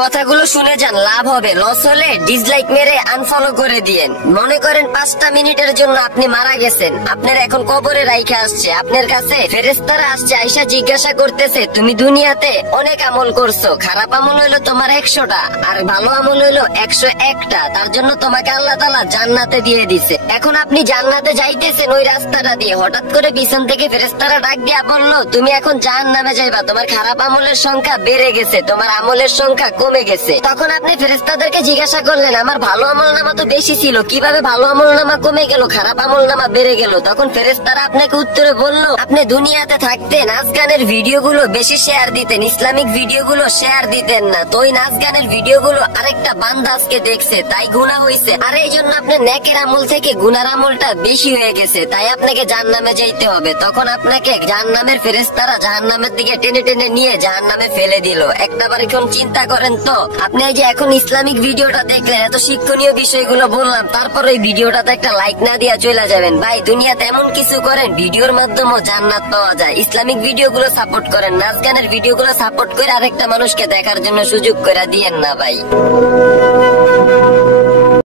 কথাগুলো শুনে যান, লাভ হবে। লস হলে ডিসলাইক মেরে আনফলো করে দিয়েন। মনে করেন 5টা মিনিটের জন্য আপনি মারা গেছেন, আপনার এখন কবরে রাইখা আসছে, আপনার কাছে ফেরেশতারা আসছে, আইসা জিজ্ঞাসা করতেছে তুমি দুনিয়াতে অনেক আমল করছো, খারাপ আমল হইলো তোমার 100টা আর ভালো আমল হইলো 101টা, তার জন্য তোমাকে আল্লাহ তাআলা জান্নাতে দিয়ে দিছে। এখন আপনি জান্নাতে যাইতেছেন ওই রাস্তাটা দিয়ে, হঠাৎ করে পিছন থেকে ফেরেশতারা ডাক দিয়া বললো তুমি এখন জাহান্নামে যাইবা, তোমার খারাপ আমলের সংখ্যা বেড়ে গেছে, তোমার আমলের সংখ্যা কমে গেছে। তখন আপনি ফেরেশতাদেরকে জিজ্ঞাসা করলেন আমার ভালো আমলনামা তো বেশি ছিল, কিভাবে ভালো আমলনামা কমে গেল, খারাপ আমলনামা বেড়ে গেল? তখন ফেরেশতারা আপনাকে উত্তরে বলল আপনি দুনিয়াতে থাকতে নাচ গানের ভিডিওগুলো বেশি শেয়ার দিতেন, ইসলামিক ভিডিওগুলো শেয়ার দিতেন না, তো ওই নাচ গানের ভিডিওগুলো আরেকটা বান্দা আজকে দেখছে, তাই গুনাহ হইছে, আর এই জন্য আপনার নেকের আমল থেকে গুনার আমলটা বেশি হয়ে গেছে, তাই আপনাকে জাহান্নামে যাইতে হবে। তখন আপনাকে জাহান্নামের ফেরেশতারা জাহান্নামের দিকে টেনে টেনে নিয়ে জাহান্নামে ফেলে দিল। একটাবার এখন চিন্তা করেন তো, আপনি এই যে এখন ইসলামিক ভিডিওটা দেখলেন, এত শিক্ষণীয় বিষয়গুলো বললাম, তারপর ওই ভিডিওটাতে একটা লাইক না দিয়া চলে যাবেন। ভাই দুনিয়াতে এমন কিছু করেন ভিডিওর মাধ্যমে জান্নাত পাওয়া যায়। ইসলামিক ভিডিওগুলো সাপোর্ট করেন, নাচ গানের ভিডিওগুলো সাপোর্ট করে আরেকটা মানুষকে দেখার জন্য সুযোগ করে দিয়েন না ভাই।